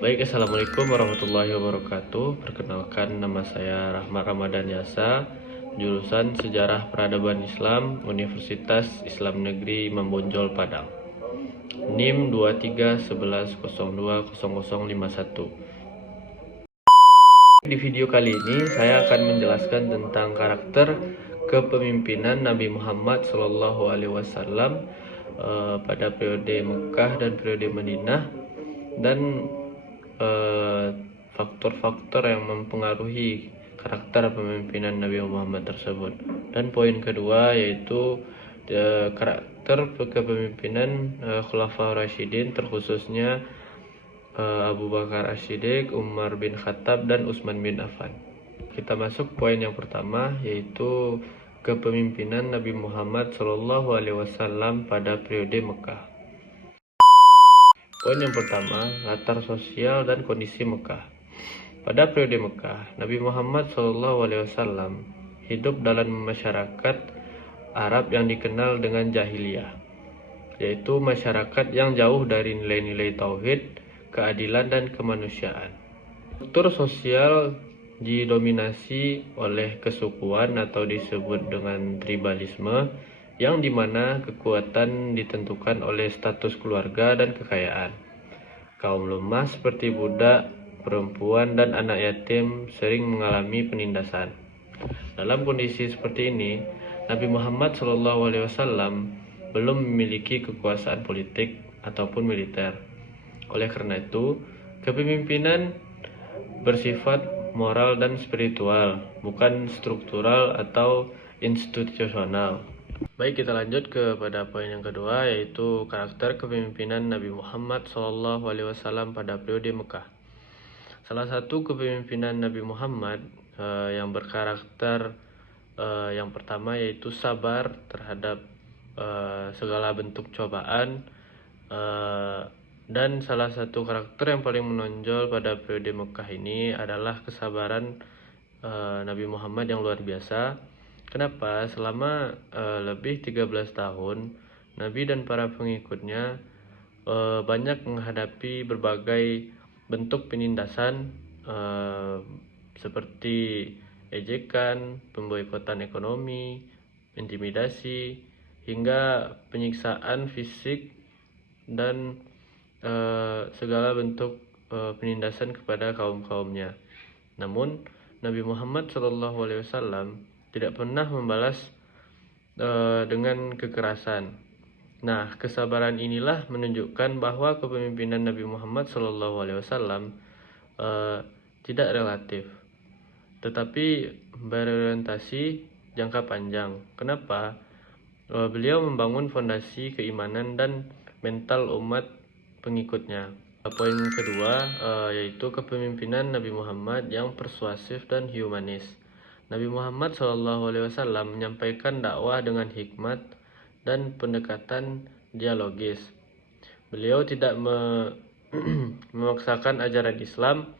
Baik, Assalamualaikum warahmatullahi wabarakatuh. Perkenalkan, nama saya Rahmat Ramadan Yasa, jurusan Sejarah Peradaban Islam, Universitas Islam Negeri Imam Bonjol, Padang. NIM 2311020051. Di video kali ini saya akan menjelaskan tentang karakter kepemimpinan Nabi Muhammad SAW pada periode Mekah dan periode Madinah, dan faktor-faktor yang mempengaruhi karakter pemimpinan Nabi Muhammad tersebut. Dan poin kedua yaitu karakter kepemimpinan Khulafaur Rasyidin, terkhususnya Abu Bakar As-Siddiq, Umar bin Khattab, dan Utsman bin Affan. Kita masuk poin yang pertama, yaitu kepemimpinan Nabi Muhammad SAW pada periode Mekah. Poin yang pertama, latar sosial dan kondisi Mekah. Pada periode Mekah, Nabi Muhammad SAW hidup dalam masyarakat Arab yang dikenal dengan jahiliyah, yaitu masyarakat yang jauh dari nilai-nilai tauhid, keadilan, dan kemanusiaan. Struktur sosial didominasi oleh kesukuan atau disebut dengan tribalisme, yang dimana kekuatan ditentukan oleh status keluarga dan kekayaan. Kaum lemah seperti budak, perempuan, dan anak yatim sering mengalami penindasan. Dalam kondisi seperti ini, Nabi Muhammad SAW belum memiliki kekuasaan politik ataupun militer. Oleh karena itu, kepemimpinan bersifat moral dan spiritual, bukan struktural atau institusional. Baik, kita lanjut kepada poin yang kedua, yaitu karakter kepemimpinan Nabi Muhammad SAW pada periode Mekah. Salah satu kepemimpinan Nabi Muhammad yang berkarakter yang pertama yaitu sabar terhadap segala bentuk cobaan, dan salah satu karakter yang paling menonjol pada periode Mekah ini adalah kesabaran Nabi Muhammad yang luar biasa. Kenapa? Selama lebih 13 tahun, Nabi dan para pengikutnya banyak menghadapi berbagai bentuk penindasan, seperti ejekan, pemboikotan ekonomi, intimidasi, hingga penyiksaan fisik dan segala bentuk penindasan kepada kaum-kaumnya. Namun Nabi Muhammad SAW tidak pernah membalas dengan kekerasan. Nah, kesabaran inilah menunjukkan bahwa kepemimpinan Nabi Muhammad SAW tidak relatif, tetapi berorientasi jangka panjang. Kenapa? Beliau membangun fondasi keimanan dan mental umat pengikutnya. Poin kedua yaitu kepemimpinan Nabi Muhammad yang persuasif dan humanis. Nabi Muhammad SAW menyampaikan dakwah dengan hikmat dan pendekatan dialogis. Beliau tidak memaksakan ajaran Islam,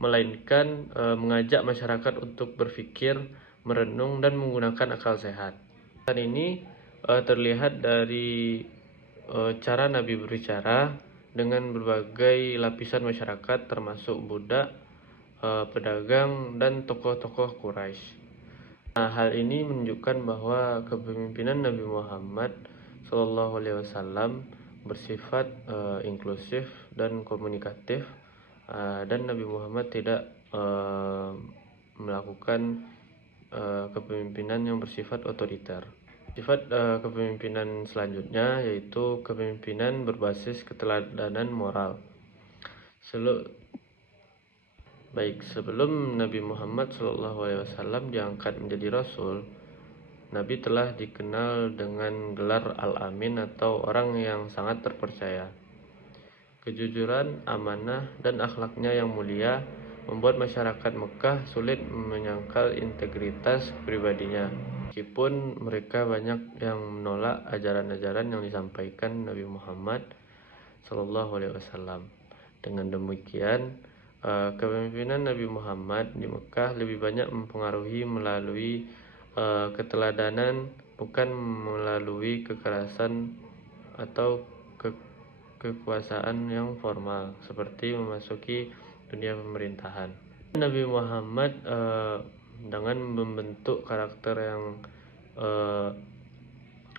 melainkan mengajak masyarakat untuk berpikir, merenung, dan menggunakan akal sehat. Hal ini terlihat dari cara Nabi berbicara dengan berbagai lapisan masyarakat, termasuk budak, pedagang, dan tokoh-tokoh Quraisy. Nah, hal ini menunjukkan bahwa kepemimpinan Nabi Muhammad SAW bersifat inklusif dan komunikatif, dan Nabi Muhammad tidak melakukan kepemimpinan yang bersifat otoriter. Sifat kepemimpinan selanjutnya yaitu kepemimpinan berbasis keteladanan moral. Sebelum Nabi Muhammad SAW diangkat menjadi Rasul, Nabi telah dikenal dengan gelar Al-Amin atau orang yang sangat terpercaya. Kejujuran, amanah, dan akhlaknya yang mulia membuat masyarakat Mekah sulit menyangkal integritas pribadinya, meskipun mereka banyak yang menolak ajaran-ajaran yang disampaikan Nabi Muhammad SAW. Dengan demikian, kepemimpinan Nabi Muhammad di Mekah lebih banyak mempengaruhi melalui keteladanan, bukan melalui kekerasan atau kekuasaan yang formal, seperti memasuki dunia pemerintahan. Nabi Muhammad dengan membentuk karakter yang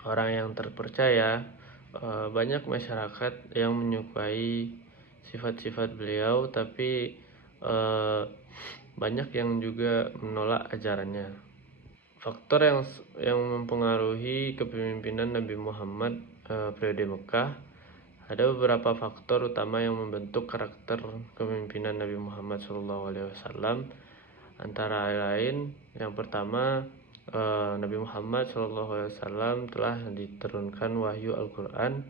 orang yang terpercaya, banyak masyarakat yang menyukai sifat-sifat beliau, tapi banyak yang juga menolak ajarannya. Faktor yang mempengaruhi kepemimpinan Nabi Muhammad periode Mekah, ada beberapa faktor utama yang membentuk karakter kepemimpinan Nabi Muhammad SAW. Antara lain, yang pertama, Nabi Muhammad SAW telah diturunkan wahyu Al-Quran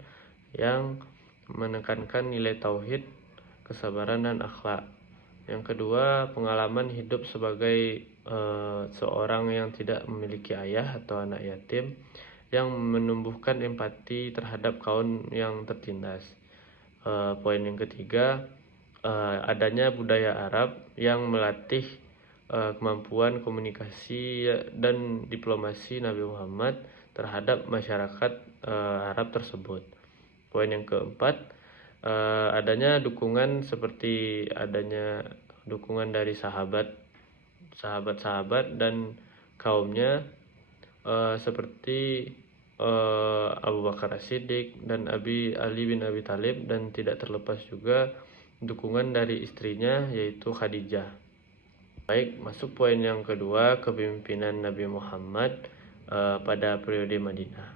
yang menekankan nilai tauhid, kesabaran, dan akhlak. Yang kedua, pengalaman hidup sebagai seorang yang tidak memiliki ayah atau anak yatim, yang menumbuhkan empati terhadap kaum yang tertindas. Poin yang ketiga, adanya budaya Arab yang melatih kemampuan komunikasi dan diplomasi Nabi Muhammad terhadap masyarakat Arab tersebut. Poin yang keempat, adanya dukungan seperti adanya dukungan dari sahabat-sahabat dan kaumnya, seperti Abu Bakar As-Siddiq dan Ali bin Abi Thalib, dan tidak terlepas juga dukungan dari istrinya yaitu Khadijah. Baik, masuk poin yang kedua, kepemimpinan Nabi Muhammad pada periode Madinah.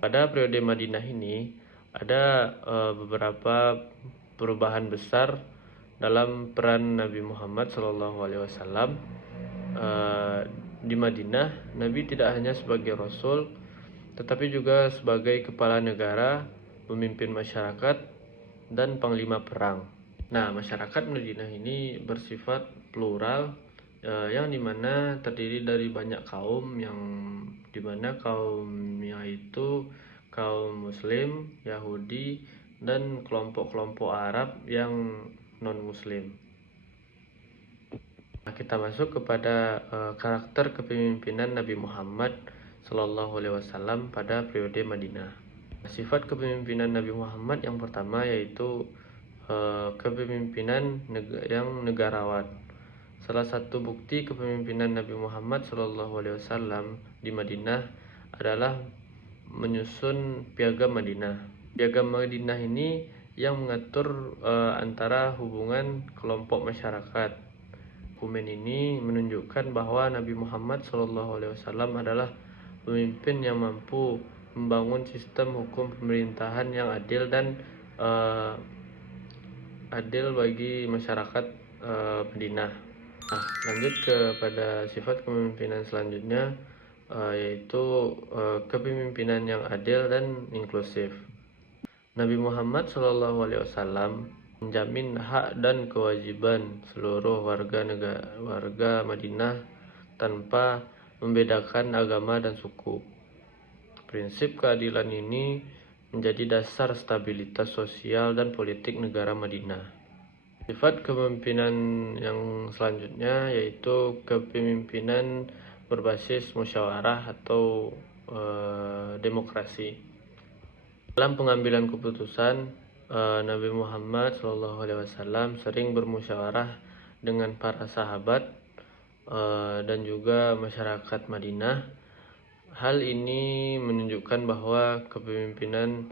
Pada periode Madinah ini ada beberapa perubahan besar dalam peran Nabi Muhammad SAW. Di Madinah, Nabi tidak hanya sebagai Rasul, tetapi juga sebagai kepala negara, pemimpin masyarakat, dan panglima perang. Nah, masyarakat Madinah ini bersifat plural, yang dimana terdiri dari banyak kaum, yang dimana kaumnya itu kaum Muslim, Yahudi, dan kelompok-kelompok Arab yang non-Muslim. Nah, kita masuk kepada karakter kepemimpinan Nabi Muhammad SAW pada periode Madinah. Sifat kepemimpinan Nabi Muhammad yang pertama yaitu kepemimpinan yang negarawan. Salah satu bukti kepemimpinan Nabi Muhammad SAW di Madinah adalah menyusun Piagam Madinah. Piagam Madinah ini yang mengatur antara hubungan kelompok masyarakat. Dokumen ini menunjukkan bahwa Nabi Muhammad SAW adalah pemimpin yang mampu membangun sistem hukum pemerintahan yang adil dan adil bagi masyarakat Madinah. Nah, lanjut kepada sifat kepemimpinan selanjutnya, yaitu kepemimpinan yang adil dan inklusif. Nabi Muhammad SAW menjamin hak dan kewajiban seluruh warga Madinah tanpa membedakan agama dan suku. Prinsip keadilan ini menjadi dasar stabilitas sosial dan politik negara Madinah. Sifat kepemimpinan yang selanjutnya yaitu kepemimpinan berbasis musyawarah atau demokrasi. Dalam pengambilan keputusan, Nabi Muhammad SAW sering bermusyawarah dengan para sahabat dan juga masyarakat Madinah. Hal ini menunjukkan bahwa kepemimpinan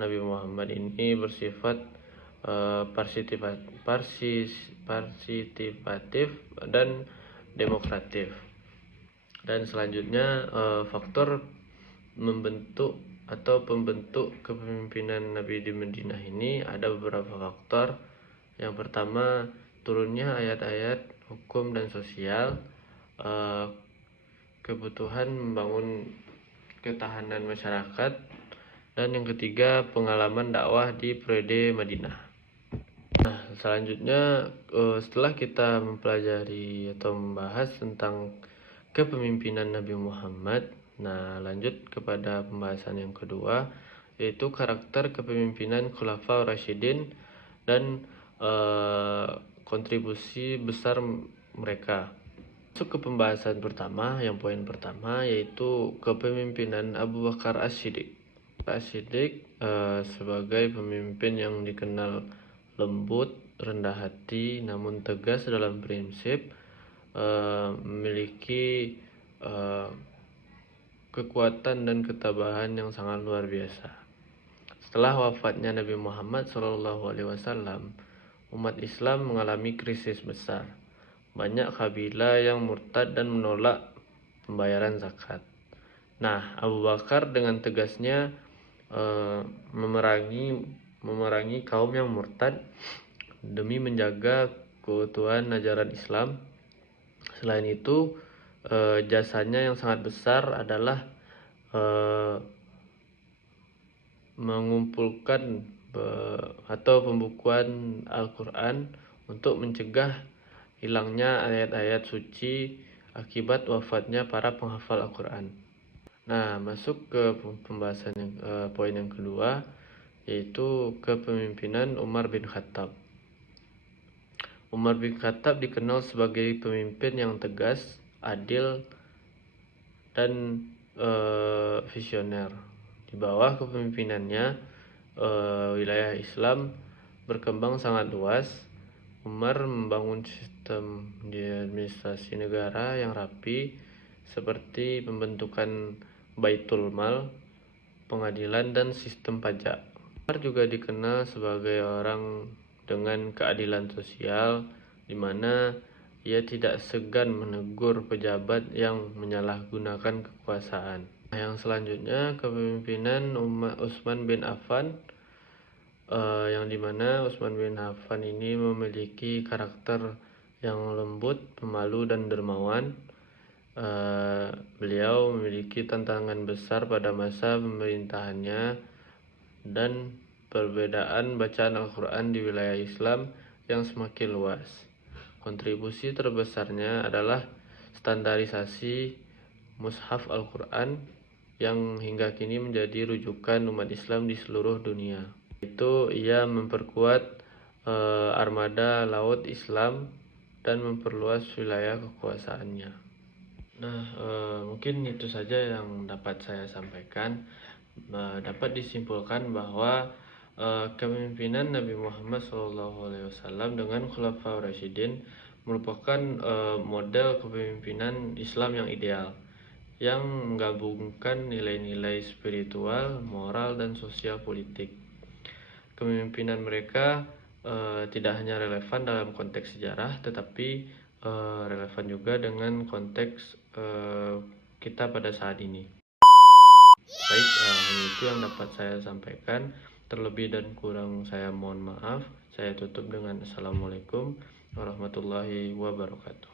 Nabi Muhammad ini bersifat partisipatif dan demokratif. Dan selanjutnya, faktor membentuk atau pembentuk kepemimpinan Nabi di Madinah ini ada beberapa faktor. Yang pertama, turunnya ayat-ayat hukum dan sosial, kebutuhan membangun ketahanan masyarakat, dan yang ketiga, pengalaman dakwah di periode Madinah. Nah, selanjutnya setelah kita mempelajari atau membahas tentang kepemimpinan Nabi Muhammad, nah lanjut kepada pembahasan yang kedua, yaitu karakter kepemimpinan Khulafaur Rasyidin dan kontribusi besar mereka. Masuk ke pembahasan pertama, yang poin pertama yaitu kepemimpinan Abu Bakar As-Siddiq. As-Siddiq sebagai pemimpin yang dikenal lembut, rendah hati, namun tegas dalam prinsip, memiliki kekuatan dan ketabahan yang sangat luar biasa. Setelah wafatnya Nabi Muhammad SAW, umat Islam mengalami krisis besar. Banyak kabilah yang murtad dan menolak pembayaran zakat. Nah, Abu Bakar dengan tegasnya memerangi kaum yang murtad demi menjaga keutuhan ajaran Islam. Selain itu, jasanya yang sangat besar adalah mengumpulkan atau pembukuan Al-Quran untuk mencegah hilangnya ayat-ayat suci akibat wafatnya para penghafal Al-Quran. Nah, masuk ke pembahasan poin yang kedua, yaitu kepemimpinan Umar bin Khattab. Umar bin Khattab dikenal sebagai pemimpin yang tegas, adil, dan visioner. Di bawah kepemimpinannya, wilayah Islam berkembang sangat luas. Umar membangun sistem di administrasi negara yang rapi, seperti pembentukan Baitul Mal, pengadilan, dan sistem pajak. Umar juga dikenal sebagai orang dengan keadilan sosial, di mana ia tidak segan menegur pejabat yang menyalahgunakan kekuasaan. Yang selanjutnya, kepemimpinan Utsman bin Affan, yang dimana Utsman bin Affan ini memiliki karakter yang lembut, pemalu, dan dermawan. Beliau memiliki tantangan besar pada masa pemerintahannya dan perbedaan bacaan Al-Quran di wilayah Islam yang semakin luas. Kontribusi terbesarnya adalah standarisasi mushaf Al-Quran yang hingga kini menjadi rujukan umat Islam di seluruh dunia. Itu ia memperkuat armada laut Islam dan memperluas wilayah kekuasaannya. Nah, mungkin itu saja yang dapat saya sampaikan. Dapat disimpulkan bahwa kepemimpinan Nabi Muhammad SAW dengan Khulafaur Rasyidin merupakan model kepemimpinan Islam yang ideal, yang menggabungkan nilai-nilai spiritual, moral, dan sosial politik. Kepemimpinan mereka tidak hanya relevan dalam konteks sejarah, tetapi relevan juga dengan konteks kita pada saat ini. Baik, itu yang dapat saya sampaikan. Terlebih dan kurang saya mohon maaf. Saya tutup dengan Assalamualaikum warahmatullahi wabarakatuh.